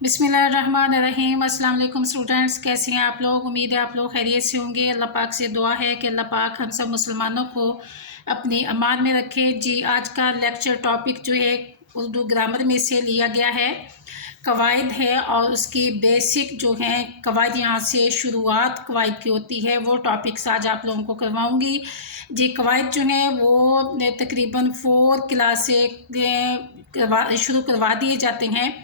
बिस्मिल्लाहिर्रहमानिर्रहीम। अस्सलाम वालेकुम स्टूडेंट्स, कैसे हैं आप लोग? उम्मीद है आप लोग खैरियत से होंगे। अल्लाह पाक से दुआ है कि अल्लाह पाक हम सब मुसलमानों को अपनी अमान में रखे। जी, आज का लेक्चर टॉपिक जो है उर्दू ग्रामर में से लिया गया है, कवायद है और उसकी बेसिक जो हैं कवायद, यहाँ से शुरुआत कवायद की होती है, वो टॉपिक्स आज आप लोगों को करवाऊँगी। जी, कवायद जो हैं वो तकरीबन 4 क्लास से शुरू करवा दिए जाते हैं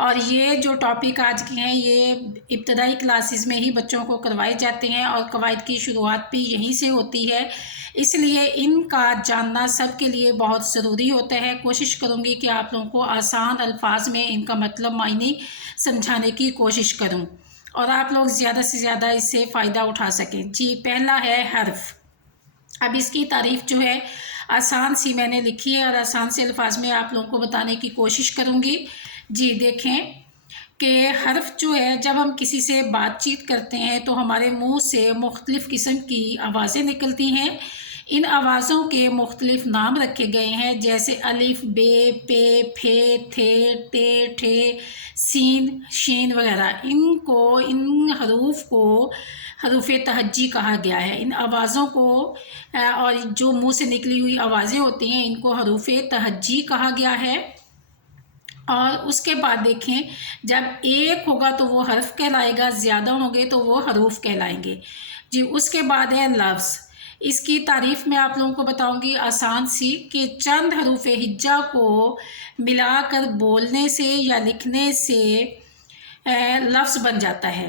और ये जो टॉपिक आज के हैं ये इब्तदाई क्लासेस में ही बच्चों को करवाए जाते हैं और कवायद की शुरुआत भी यहीं से होती है, इसलिए इनका जानना सब के लिए बहुत ज़रूरी होता है। कोशिश करूँगी कि आप लोगों को आसान अल्फाज में इनका मतलब मायने समझाने की कोशिश करूँ और आप लोग ज़्यादा से ज़्यादा इससे फ़ायदा उठा सकें। जी, पहला है हर्फ। अब इसकी तारीफ़ जो है आसान सी मैंने लिखी है और आसान से अल्फाज में आप लोगों को बताने की कोशिश करूँगी। जी, देखें कि हर्फ जो है, जब हम किसी से बातचीत करते हैं तो हमारे मुंह से मुख्तलिफ़ किस्म की आवाज़ें निकलती हैं। इन आवाज़ों के मुख्तलिफ़ नाम रखे गए हैं, जैसे अलिफ, बे, पे, फे, थे, ते, ठे, सीन, शीन वगैरह। इन हरूफ को हरूफ तहज्जी कहा गया है। इन आवाज़ों को और जो मुंह से निकली हुई आवाज़ें होती हैं इनको हरूफ तहज्जी कहा गया है। और उसके बाद देखें, जब एक होगा तो वो हर्फ कहलाएगा, ज़्यादा होंगे तो वो हरूफ कहलाएंगे। जी, उसके बाद है लफ्ज़। इसकी तारीफ़ मैं आप लोगों को बताऊंगी आसान सी, कि चंद हरूफ हिज्जा को मिलाकर बोलने से या लिखने से लफ्ज़ बन जाता है।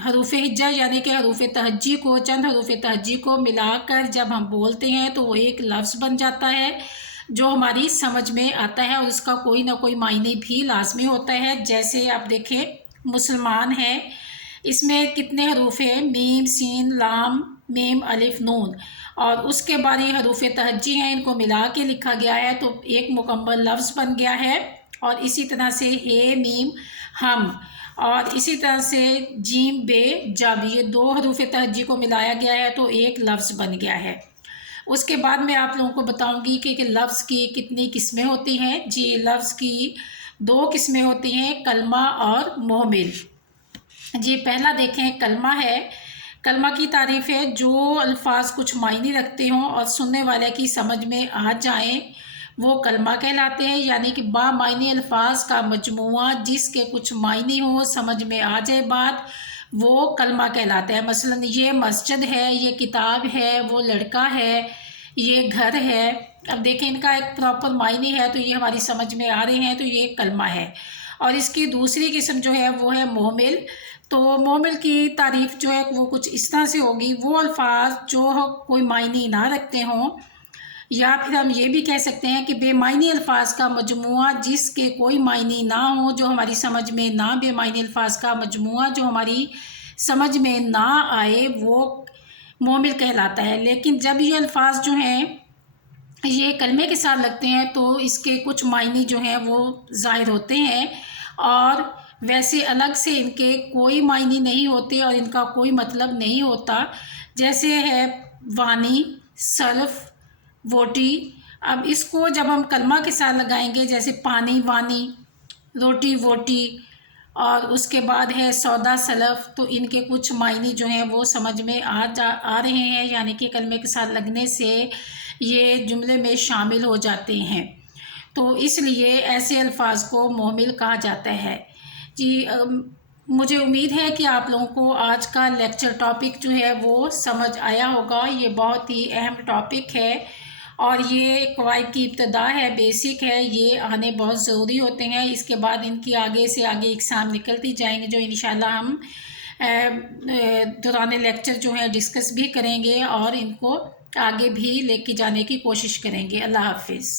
हरूफ हिज्जा यानी कि हरूफ तहज्जी को, चंद हरूफ तहज्जी को मिलाकर जब हम बोलते हैं तो वो एक लफ्ज़ बन जाता है जो हमारी समझ में आता है और उसका कोई ना कोई मायने भी लाजमी होता है। जैसे आप देखें, मुसलमान है, इसमें कितने हरूफ हैं? मीम, सीन, लाम, मीम, अलिफ, नून, और उसके बाद ये हरूफ तहज्जी हैं, इनको मिला के लिखा गया है तो एक मुकम्मल लफ्ज़ बन गया है। और इसी तरह से हे, मीम, हम, और इसी तरह से जीम, बे, जब, ये 2 हरूफ तहज्जी को मिलाया गया है तो एक लफ्ज़ बन गया है। उसके बाद मैं आप लोगों को बताऊंगी कि लफ्ज़ की कितनी किस्में होती हैं। जी, लफ्ज़ की 2 किस्में होती हैं, कलमा और मोहमिल। जी, पहला देखें, कलमा है। कलमा की तारीफ़ है, जो अल्फाज कुछ मायने रखते हों और सुनने वाले की समझ में आ जाएं वो कलमा कहलाते हैं, यानी कि बामायने अल्फाज का मजमुआ जिसके कुछ मायने हो, समझ में आ जाए बात, वो कलमा कहलाता है। मसलन ये मस्जिद है, ये किताब है, वो लड़का है, ये घर है। अब देखें, इनका एक प्रॉपर मायने है तो ये हमारी समझ में आ रहे हैं तो ये कलमा है। और इसकी दूसरी किस्म जो है वो है मोहमिल। तो मोहमिल की तारीफ़ जो है वो कुछ इस तरह से होगी, वो अल्फाज जो कोई मायने ना रखते हों, या फिर हम ये भी कह सकते हैं कि बेमायने अल्फाज का मजमुआ जिसके कोई मायने ना हो, जो हमारी समझ में ना, बेमायने अल्फाज का मजमुआ जो हमारी समझ में ना आए, वो मोमिल कहलाता है। लेकिन जब ये अल्फाज जो हैं ये कलमे के साथ लगते हैं तो इसके कुछ मायने जो हैं वो ज़ाहिर होते हैं और वैसे अलग से इनके कोई मायने नहीं होते और इनका कोई मतलब नहीं होता। जैसे है वानी, सर्फ, वोटी। अब इसको जब हम कलमा के साथ लगाएंगे, जैसे पानी, वानी, रोटी, वोटी, और उसके बाद है सौदा, सलफ़, तो इनके कुछ मायने जो हैं वो समझ में आ रहे हैं, यानी कि कलमे के साथ लगने से ये जुमले में शामिल हो जाते हैं। तो इसलिए ऐसे अल्फाज को मोहमिल कहा जाता है। जी, मुझे उम्मीद है कि आप लोगों को आज का लेक्चर टॉपिक जो है वो समझ आया होगा। ये बहुत ही अहम टॉपिक है और ये कवायद की इब्तदा है, बेसिक है, ये आने बहुत ज़रूरी होते हैं। इसके बाद इनकी आगे से आगे एग्ज़ाम निकलती जाएंगे जो इंशाल्लाह हम दौरान लेक्चर जो है डिस्कस भी करेंगे और इनको आगे भी लेके जाने की कोशिश करेंगे। अल्लाह हाफिज़।